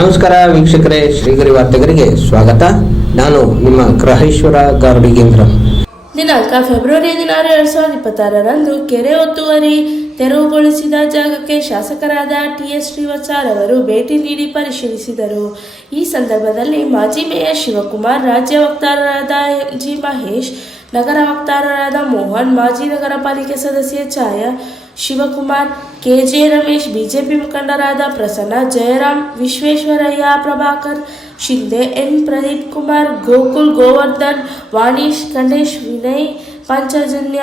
ನಮಸ್ಕಾರ ವೀಕ್ಷಕರೇ, ಶ್ರೀಗರಿ ವಾರ್ತೆಗರಿಗೆ ಸ್ವಾಗತ. ನಾನು ನಿಮ್ಮ ಗ್ರಹೇಶ್ವರ ಗಾರ್ಡಿಗೇಂದ್ರ. ದಿನಾಂಕ ಫೆಬ್ರವರಿ 16, 2026ರಂದು ಕೆರೆ ಒತ್ತುವರಿ ತೆರವುಗೊಳಿಸಿದ ಜಾಗಕ್ಕೆ ಶಾಸಕರಾದ ಟಿ.ಎಸ್. ಶ್ರೀವತ್ಸ ರವರು ಭೇಟಿ ನೀಡಿ ಪರಿಶೀಲಿಸಿದರು. ಈ ಸಂದರ್ಭದಲ್ಲಿ ಮಾಜಿ ಮೇಯರ್ ಶಿವಕುಮಾರ್, ರಾಜ್ಯ ವಕ್ತಾರರಾದ ಎಂ.ಜಿ. ಮಹೇಶ್, ನಗರ ವಕ್ತಾರರಾದ ಮೋಹನ್, ಮಾಜಿ ನಗರ ಪಾಲಿಕೆ ಸದಸ್ಯ ಛಾಯಾ, ಶಿವಕುಮಾರ್, ಕೆ.ಜೆ. ರಮೇಶ್, ಬಿಜೆಪಿ ಮುಖಂಡರಾದ ಪ್ರಸನ್ನ, ಜಯರಾಮ್, ವಿಶ್ವೇಶ್ವರಯ್ಯ, ಪ್ರಭಾಕರ್, ಶಿಂದೆ, ಎನ್. ಪ್ರದೀಪ್ ಕುಮಾರ್, ಗೋಕುಲ್, ಗೋವರ್ಧನ್, ವಾಣೀಶ್, ಗಣೇಶ್, ವಿನಯ್, ಪಂಚಜನ್ಯ,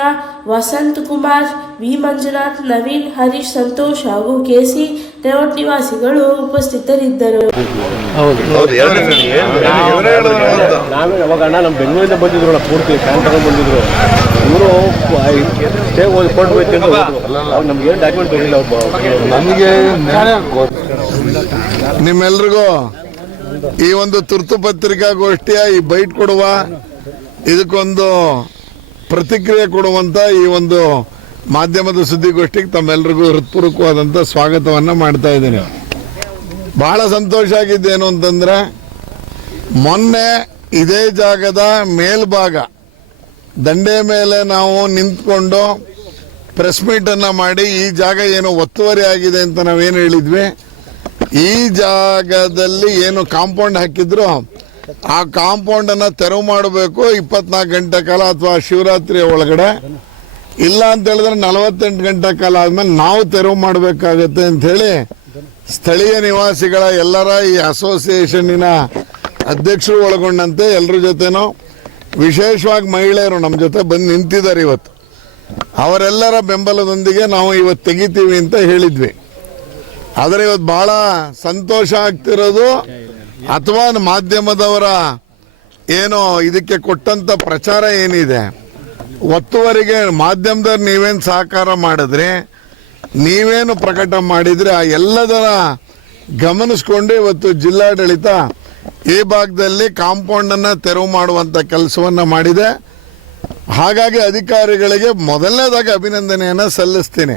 ವಸಂತ್ ಕುಮಾರ್, ವಿ. ಮಂಜುನಾಥ್, ನವೀನ್, ಹರೀಶ್, ಸಂತೋಷ್ ಹಾಗೂ ಕೆಸಿ ಲೇಔಟ್ ನಿವಾಸಿಗಳು ಉಪಸ್ಥಿತರಿದ್ದರು. ಅವಾಗ ನಮ್ಮ ಬೆಂಗಳೂರಿಂದ ಬಂದಿದ್ರು, ಪೂರ್ತಿ ಫ್ಯಾನ್ ತಗೊಂಡು ಬಂದಿದ್ರು. ಇವರು ನಮ್ಗೆ ಏನು ಡಾಕ್ಯುಮೆಂಟ್ ತಗೊಂಡಿಲ್ಲ. ನಮಗೆ ನಿಮ್ಮೆಲ್ರಿಗೂ ಈ ಒಂದು ತುರ್ತು ಪತ್ರಿಕಾಗೋಷ್ಠಿಯ ಈ ಬೈಟ್ ಕೊಡುವ, ಇದಕ್ಕೊಂದು ಪ್ರತಿಕ್ರಿಯೆ ಕೊಡುವಂತ ಈ ಒಂದು ಮಾಧ್ಯಮದ ಸುದ್ದಿಗೋಷ್ಠಿಗೆ ತಮ್ಮೆಲ್ಲರಿಗೂ ಹೃತ್ಪೂರ್ವಕವಾದಂಥ ಸ್ವಾಗತವನ್ನು ಮಾಡ್ತಾ ಇದ್ದೀನಿ. ಬಹಳ ಸಂತೋಷ ಆಗಿದ್ದೇನು ಅಂತಂದ್ರೆ, ಮೊನ್ನೆ ಇದೇ ಜಾಗದ ಮೇಲ್ಭಾಗ ದಂಡೆ ಮೇಲೆ ನಾವು ನಿಂತ್ಕೊಂಡು ಪ್ರೆಸ್ ಮೀಟನ್ನು ಮಾಡಿ ಈ ಜಾಗ ಏನು ಒತ್ತುವರಿ ಆಗಿದೆ ಅಂತ ನಾವೇನು ಹೇಳಿದ್ವಿ, ಈ ಜಾಗದಲ್ಲಿ ಏನು ಕಾಂಪೌಂಡ್ ಹಾಕಿದ್ರು ಆ ಕಾಂಪೌಂಡನ್ನು ತೆರವು ಮಾಡಬೇಕು 24 ಗಂಟೆ ಕಾಲ ಅಥವಾ ಶಿವರಾತ್ರಿಯ ಒಳಗಡೆ. ಇಲ್ಲ ಅಂತ ಹೇಳಿದ್ರೆ 48 ಗಂಟೆ ಕಾಲ ಆದ್ಮೇಲೆ ನಾವು ತೆರವು ಮಾಡಬೇಕಾಗತ್ತೆ ಅಂತ ಹೇಳಿ ಸ್ಥಳೀಯ ನಿವಾಸಿಗಳ ಎಲ್ಲರ ಈ ಅಸೋಸಿಯೇಷನ್ನಿನ ಅಧ್ಯಕ್ಷರು ಒಳಗೊಂಡಂತೆ ಎಲ್ಲರ ಜೊತೆನೂ ವಿಶೇಷವಾಗಿ ಮಹಿಳೆಯರು ನಮ್ಮ ಜೊತೆ ಬಂದು ನಿಂತಿದ್ದಾರೆ. ಇವತ್ತು ಅವರೆಲ್ಲರ ಬೆಂಬಲದೊಂದಿಗೆ ನಾವು ಇವತ್ತು ತೆಗಿತೀವಿ ಅಂತ ಹೇಳಿದ್ವಿ. ಆದರೆ ಇವತ್ತು ಬಹಳ ಸಂತೋಷ ಆಗ್ತಿರೋದು, ಅಥವಾ ಮಾಧ್ಯಮದವರ ಏನೋ ಇದಕ್ಕೆ ಕೊಟ್ಟಂತ ಪ್ರಚಾರ ಏನಿದೆ, ಒತ್ತುವರಿಗೆ ಮಾಧ್ಯಮದವ್ರು ನೀವೇನು ಸಹಕಾರ ಮಾಡಿದ್ರಿ, ನೀವೇನು ಪ್ರಕಟ ಮಾಡಿದ್ರಿ, ಆ ಎಲ್ಲದರ ಗಮನಿಸ್ಕೊಂಡು ಇವತ್ತು ಜಿಲ್ಲಾಡಳಿತ ಈ ಭಾಗದಲ್ಲಿ ಕಾಂಪೌಂಡನ್ನು ತೆರವು ಮಾಡುವಂಥ ಕೆಲಸವನ್ನು ಮಾಡಿದೆ. ಹಾಗಾಗಿ ಅಧಿಕಾರಿಗಳಿಗೆ ಮೊದಲನೇದಾಗಿ ಅಭಿನಂದನೆಯನ್ನು ಸಲ್ಲಿಸ್ತೀನಿ.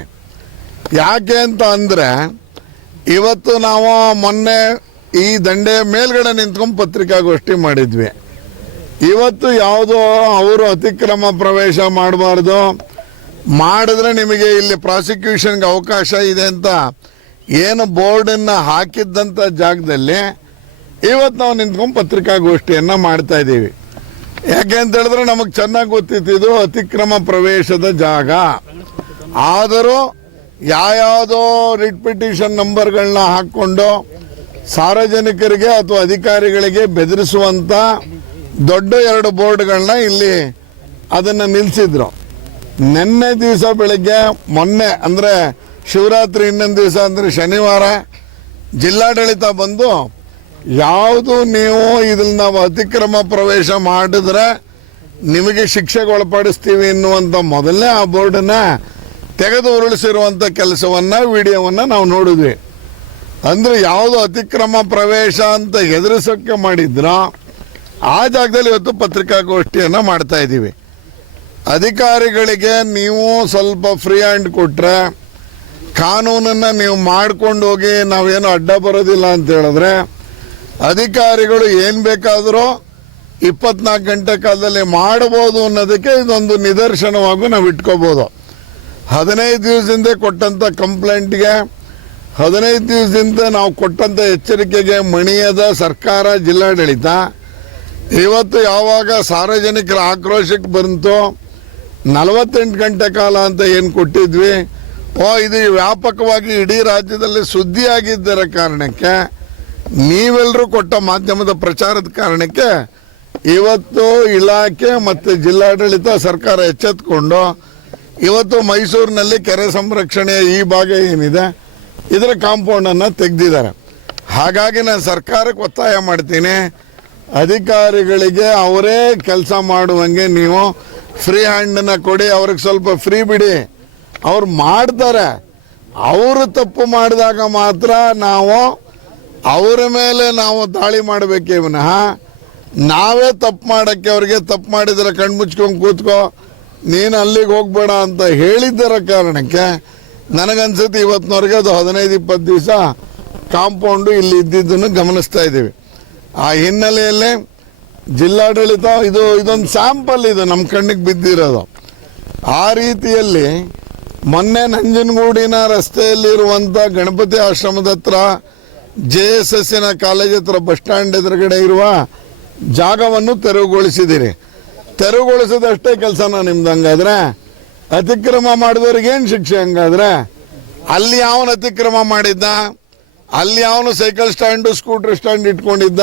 ಯಾಕೆ ಅಂತ ಅಂದರೆ, ಇವತ್ತು ನಾವು ಮೊನ್ನೆ ಈ ದಂಡೆಯ ಮೇಲ್ಗಡೆ ನಿಂತ್ಕೊಂಡು ಪತ್ರಿಕಾಗೋಷ್ಠಿ ಮಾಡಿದ್ವಿ. ಇವತ್ತು ಯಾವುದೋ ಅವರು ಅತಿಕ್ರಮ ಪ್ರವೇಶ ಮಾಡಬಾರ್ದು, ಮಾಡಿದ್ರೆ ನಿಮಗೆ ಇಲ್ಲಿ ಪ್ರಾಸಿಕ್ಯೂಷನ್ಗೆ ಅವಕಾಶ ಇದೆ ಅಂತ ಏನು ಬೋರ್ಡನ್ನು ಹಾಕಿದ್ದಂಥ ಜಾಗದಲ್ಲಿ ಇವತ್ತು ನಾವು ನಿಂತ್ಕೊಂಡು ಪತ್ರಿಕಾಗೋಷ್ಠಿಯನ್ನು ಮಾಡ್ತಾ ಇದ್ದೀವಿ. ಯಾಕೆ ಅಂತ ಹೇಳಿದ್ರೆ ನಮಗೆ ಚೆನ್ನಾಗಿ ಗೊತ್ತಿದ್ದು ಅತಿಕ್ರಮ ಪ್ರವೇಶದ ಜಾಗ. ಆದರೂ ಯಾವ್ಯಾವುದೋ ರಿಟ್ ಪಿಟಿಷನ್ ನಂಬರ್ಗಳನ್ನ ಹಾಕ್ಕೊಂಡು ಸಾರ್ವಜನಿಕರಿಗೆ ಅಥವಾ ಅಧಿಕಾರಿಗಳಿಗೆ ಬೆದರಿಸುವಂಥ ದೊಡ್ಡ 2 ಬೋರ್ಡ್ಗಳನ್ನ ಇಲ್ಲಿ ಅದನ್ನು ನಿಲ್ಲಿಸಿದ್ರು. ನಿನ್ನೆ ದಿವಸ ಬೆಳಗ್ಗೆ, ಮೊನ್ನೆ ಅಂದರೆ ಶಿವರಾತ್ರಿ ಇನ್ನೊಂದು ದಿವಸ ಅಂದರೆ ಶನಿವಾರ, ಜಿಲ್ಲಾಡಳಿತ ಬಂದು ಯಾವುದು ನೀವು ಇದನ್ನ ನಾವು ಅತಿಕ್ರಮ ಪ್ರವೇಶ ಮಾಡಿದ್ರೆ ನಿಮಗೆ ಶಿಕ್ಷೆಗೆ ಒಳಪಡಿಸ್ತೀವಿ ಎನ್ನುವಂಥ ಮೊದಲನೇ ಆ ಬೋರ್ಡನ್ನ ತೆಗೆದು ಉರುಳಿಸಿರುವಂಥ ಕೆಲಸವನ್ನು, ವಿಡಿಯೋವನ್ನು ನಾವು ನೋಡಿದ್ವಿ. ಅಂದರೆ ಯಾವುದು ಅತಿಕ್ರಮ ಪ್ರವೇಶ ಅಂತ ಹೆದರಿಸೋಕ್ಕೆ ಮಾಡಿದ್ರೋ ಆ ಜಾಗದಲ್ಲಿ ಇವತ್ತು ಪತ್ರಿಕಾಗೋಷ್ಠಿಯನ್ನು ಮಾಡ್ತಾ ಇದ್ದೀವಿ. ಅಧಿಕಾರಿಗಳಿಗೆ ನೀವು ಸ್ವಲ್ಪ ಫ್ರೀ ಹ್ಯಾಂಡ್ ಕೊಟ್ಟರೆ, ಕಾನೂನನ್ನು ನೀವು ಮಾಡ್ಕೊಂಡು ಹೋಗಿ ನಾವೇನು ಅಡ್ಡ ಬರೋದಿಲ್ಲ ಅಂತ ಹೇಳಿದ್ರೆ, ಅಧಿಕಾರಿಗಳು ಏನು ಬೇಕಾದರೂ 24 ಗಂಟೆ ಕಾಲದಲ್ಲಿ ಮಾಡಬಹುದು ಅನ್ನೋದಕ್ಕೆ ಇದೊಂದು ನಿದರ್ಶನವಾಗೂ ನಾವು ಇಟ್ಕೋಬೋದು. 15 ದಿವಸದಿಂದ ಕೊಟ್ಟಂಥ ಕಂಪ್ಲೇಂಟ್ಗೆ, 15 ದಿವಸದಿಂದ ನಾವು ಕೊಟ್ಟಂಥ ಎಚ್ಚರಿಕೆಗೆ ಮಣಿಯದ ಸರ್ಕಾರ, ಜಿಲ್ಲಾಡಳಿತ ಇವತ್ತು ಯಾವಾಗ ಸಾರ್ವಜನಿಕರ ಆಕ್ರೋಶಕ್ಕೆ ಬಂತು, 48 ಗಂಟೆ ಕಾಲ ಅಂತ ಏನು ಕೊಟ್ಟಿದ್ವಿ, ಇದು ವ್ಯಾಪಕವಾಗಿ ಇಡೀ ರಾಜ್ಯದಲ್ಲಿ ಸುದ್ದಿಯಾಗಿದ್ದರ ಕಾರಣಕ್ಕೆ, ನೀವೆಲ್ಲರೂ ಕೊಟ್ಟ ಮಾಧ್ಯಮದ ಪ್ರಚಾರದ ಕಾರಣಕ್ಕೆ ಇವತ್ತು ಇಲಾಖೆ ಮತ್ತು ಜಿಲ್ಲಾಡಳಿತ ಸರ್ಕಾರ ಎಚ್ಚೆತ್ತುಕೊಂಡು ಇವತ್ತು ಮೈಸೂರಿನಲ್ಲಿ ಕೆರೆ ಸಂರಕ್ಷಣೆಯ ಈ ಭಾಗ ಏನಿದೆ ಇದರ ಕಾಂಪೌಂಡನ್ನು ತೆಗೆದಿದ್ದಾರೆ. ಹಾಗಾಗಿ ನಾನು ಸರ್ಕಾರಕ್ಕೆ ಒತ್ತಾಯ ಮಾಡ್ತೀನಿ, ಅಧಿಕಾರಿಗಳಿಗೆ ಅವರೇ ಕೆಲಸ ಮಾಡುವಂಗೆ ನೀವು ಫ್ರೀ ಹ್ಯಾಂಡನ್ನು ಕೊಡಿ, ಅವ್ರಿಗೆ ಸ್ವಲ್ಪ ಫ್ರೀ ಬಿಡಿ. ಅವ್ರು ಮಾಡ್ತಾರೆ, ಅವರು ತಪ್ಪು ಮಾಡಿದಾಗ ಮಾತ್ರ ನಾವು ಅವರ ಮೇಲೆ ನಾವು ದಾಳಿ ಮಾಡಬೇಕೇ ವಿನಃ ನಾವೇ ತಪ್ಪು ಮಾಡೋಕ್ಕೆ, ಅವ್ರಿಗೆ ತಪ್ಪು ಮಾಡಿದರೆ ಕಣ್ಮುಚ್ಕೊಂಡು ಕೂತ್ಕೋ, ನೀನು ಅಲ್ಲಿಗೆ ಹೋಗಬೇಡ ಅಂತ ಹೇಳಿದ್ದರ ಕಾರಣಕ್ಕೆ ನನಗನ್ಸುತ್ತೆ ಇವತ್ತಿನವರೆಗೆ ಅದು 15-20 ದಿವಸ ಕಾಂಪೌಂಡು ಇಲ್ಲಿ ಇದ್ದಿದ್ದನ್ನು ಗಮನಿಸ್ತಾ ಇದ್ದೀವಿ. ಆ ಹಿನ್ನೆಲೆಯಲ್ಲೇ ಜಿಲ್ಲಾಡಳಿತ ಇದೊಂದು ಸ್ಯಾಂಪಲ್ ಇದು ನಮ್ಮ ಕಣ್ಣಿಗೆ ಬಿದ್ದಿರೋದು. ಆ ರೀತಿಯಲ್ಲಿ ಮೊನ್ನೆ ನಂಜನಗೂಡಿನ ರಸ್ತೆಯಲ್ಲಿರುವಂಥ ಗಣಪತಿ ಆಶ್ರಮದ ಹತ್ರ JSSನ ಕಾಲೇಜ್ ಹತ್ರ ಬಸ್ ಸ್ಟ್ಯಾಂಡ್ ಎದುರುಗಡೆ ಇರುವ ಜಾಗವನ್ನು ತೆರವುಗೊಳಿಸಿದ್ದೀರಿ. ತೆರವುಗೊಳಿಸೋದಷ್ಟೇ ಕೆಲಸನ ನಿಮ್ದು. ಹಂಗಾದ್ರೆ ಅತಿಕ್ರಮ ಮಾಡಿದವ್ರಿಗೆ ಏನು ಶಿಕ್ಷೆ? ಹಂಗಾದ್ರೆ ಅಲ್ಲಿ ಯಾವನು ಅತಿಕ್ರಮ ಮಾಡಿದ್ದ, ಅಲ್ಲಿ ಯಾವನು ಸೈಕಲ್ ಸ್ಟ್ಯಾಂಡು ಸ್ಕೂಟರ್ ಸ್ಟ್ಯಾಂಡ್ ಇಟ್ಕೊಂಡಿದ್ದ,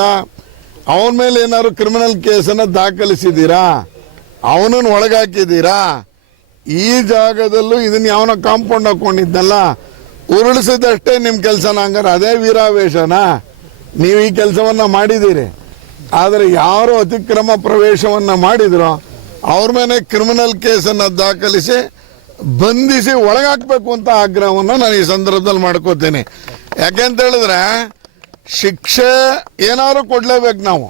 ಅವನ ಮೇಲೆ ಏನಾದ್ರು ಕ್ರಿಮಿನಲ್ ಕೇಸನ್ನು ದಾಖಲಿಸಿದ್ದೀರಾ? ಅವನನ್ನು ಒಳಗಾಕಿದ್ದೀರಾ? ಈ ಜಾಗದಲ್ಲೂ ಇದನ್ನ ಯಾವನ ಕಾಂಪೌಂಡ್ ಹಾಕೊಂಡಿದ್ದಲ್ಲ, ಉರುಳಿಸಿದಷ್ಟೇ ನಿಮ್ಮ ಕೆಲಸನ. ಹಂಗಾರೆ ಅದೇ ವೀರಾವೇಶನ? ನೀವು ಈ ಕೆಲಸವನ್ನು ಮಾಡಿದ್ದೀರಿ. ಆದರೆ ಯಾರು ಅತಿಕ್ರಮ ಪ್ರವೇಶವನ್ನು ಮಾಡಿದ್ರೋ ಅವ್ರ ಮೇಲೆ ಕ್ರಿಮಿನಲ್ ಕೇಸನ್ನು ದಾಖಲಿಸಿ ಬಂಧಿಸಿ ಒಳಗಾಕಬೇಕು ಅಂತ ಆಗ್ರಹವನ್ನು ನಾನು ಈ ಸಂದರ್ಭದಲ್ಲಿ ಮಾಡ್ಕೋತೀನಿ. ಯಾಕೆಂತ ಹೇಳಿದ್ರೆ ಶಿಕ್ಷೆ ಏನಾದ್ರು ಕೊಡಲೇಬೇಕು. ನಾವು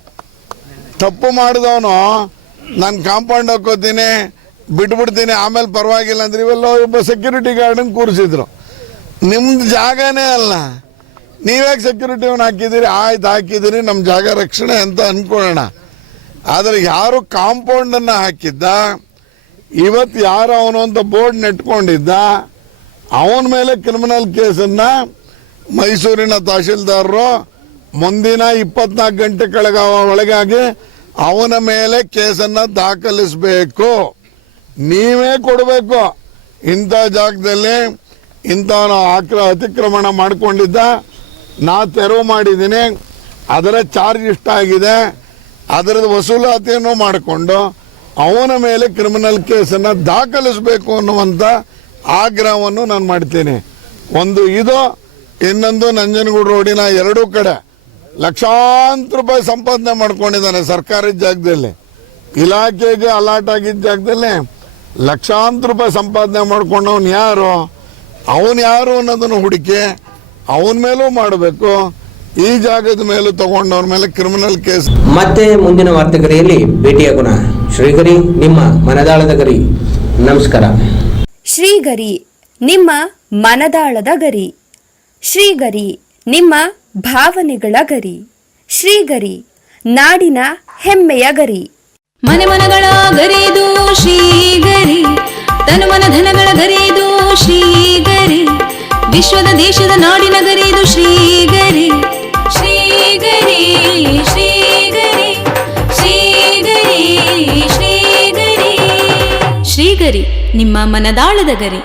ತಪ್ಪು ಮಾಡಿದವನು ನಾನು ಕಾಂಪೌಂಡ್ ಹಾಕೋತೀನಿ ಬಿಟ್ಬಿಡ್ತೀನಿ ಆಮೇಲೆ ಪರವಾಗಿಲ್ಲ ಅಂದ್ರೆ ಇವೆಲ್ಲ ಒಬ್ಬ ಸೆಕ್ಯೂರಿಟಿ ಗಾರ್ಡನ್ ಕೂರಿಸಿದ್ರು. ನಿಮ್ದು ಜಾಗನೇ ಅಲ್ಲ, ನೀವ್ಯಾಕೆ ಸೆಕ್ಯೂರಿಟಿವನ್ನು ಹಾಕಿದ್ದೀರಿ? ಆಯ್ತು ಹಾಕಿದ್ದೀರಿ, ನಮ್ಮ ಜಾಗ ರಕ್ಷಣೆ ಅಂತ ಅಂದ್ಕೊಳ್ಳೋಣ. ಆದರೆ ಯಾರು ಕಾಂಪೌಂಡನ್ನು ಹಾಕಿದ್ದ, ಇವತ್ತು ಯಾರು ಅವನು ಅಂತ ಬೋರ್ಡ್ ನೆಟ್ಕೊಂಡಿದ್ದ, ಅವನ ಮೇಲೆ ಕ್ರಿಮಿನಲ್ ಕೇಸನ್ನು ಮೈಸೂರಿನ ತಹಶೀಲ್ದಾರರು ಮುಂದಿನ 24 ಗಂಟೆ ಒಳಗಾಗಿ ಅವನ ಮೇಲೆ ಕೇಸನ್ನು ದಾಖಲಿಸಬೇಕು. ನೀವೇ ಕೊಡಬೇಕು. ಇಂಥ ಜಾಗದಲ್ಲಿ ಇಂಥವನು ಅತಿಕ್ರಮಣ ಮಾಡಿಕೊಂಡಿದ್ದ, ನಾ ತೆರವು ಮಾಡಿದ್ದೀನಿ, ಅದರ ಚಾರ್ಜ್ ಇಷ್ಟಾಗಿದೆ, ಅದರದ್ದು ವಸೂಲಾತಿಯನ್ನು ಮಾಡಿಕೊಂಡು ಅವನ ಮೇಲೆ ಕ್ರಿಮಿನಲ್ ಕೇಸನ್ನು ದಾಖಲಿಸಬೇಕು ಅನ್ನುವಂಥ ಆಗ್ರಹವನ್ನು ನಾನು ಮಾಡ್ತೀನಿ. ಒಂದು ಇದು, ಇನ್ನೊಂದು ನಂಜನಗೂಡು ರೋಡಿನ ಎರಡೂ ಕಡೆ ಲಕ್ಷಾಂತರ ರೂಪಾಯಿ ಸಂಪಾದನೆ ಮಾಡ್ಕೊಂಡಿದ್ದಾನೆ ಸರ್ಕಾರಿ ಜಾಗದಲ್ಲಿ. ಇಲಾಖೆಗೆ ಅಲಾಟ್ ಆಗಿದ್ದ ಜಾಗದಲ್ಲಿ ಲಕ್ಷಾಂತರ ರೂಪಾಯಿ ಸಂಪಾದನೆ ಮಾಡ್ಕೊಂಡವನು ಯಾರು, ಅವನು ಯಾರು ಅನ್ನೋದನ್ನು ಹುಡುಕಿ ಅವನ ಮೇಲೂ ಮಾಡಬೇಕು. ಈ ಜಾಗದ ಮೇಲೂ ತಗೊಂಡವ್ರ ಮೇಲೆ ಕ್ರಿಮಿನಲ್ ಕೇಸ್. ಮತ್ತೆ ಮುಂದಿನ ವಾರ್ತೆಗರಿಯಲ್ಲಿ ಭೇಟಿಯಾಗೋಣ. ಶ್ರೀಗರಿ, ನಿಮ್ಮ ಮನದಾಳದ ಗರಿ. ನಮಸ್ಕಾರ. ಶ್ರೀಗರಿ, ನಿಮ್ಮ ಮನದಾಳದ ಗರಿ. ಶ್ರೀಗರಿ, ನಿಮ್ಮ ಭಾವನೆಗಳ ಗರಿ. ಶ್ರೀಗರಿ, ನಾಡಿನ ಹೆಮ್ಮೆಯ ಗರಿ. ಮನೆ ಮನಗಳ ಗರಿದು ಶ್ರೀಗರಿ, ತನು ಮನ ಧನಗಳ ಗರಿದು ಶ್ರೀಗರಿ, ವಿಶ್ವದ ದೇಶದ ನಾಡಿನ ಗರಿದು ಶ್ರೀಗರಿ. ಶ್ರೀಗರಿ ಶ್ರೀಗರಿ ಶ್ರೀಗರಿ ಶ್ರೀಗರಿ ಶ್ರೀಗರಿ, ನಿಮ್ಮ ಮನದಾಳದ ಗರಿ.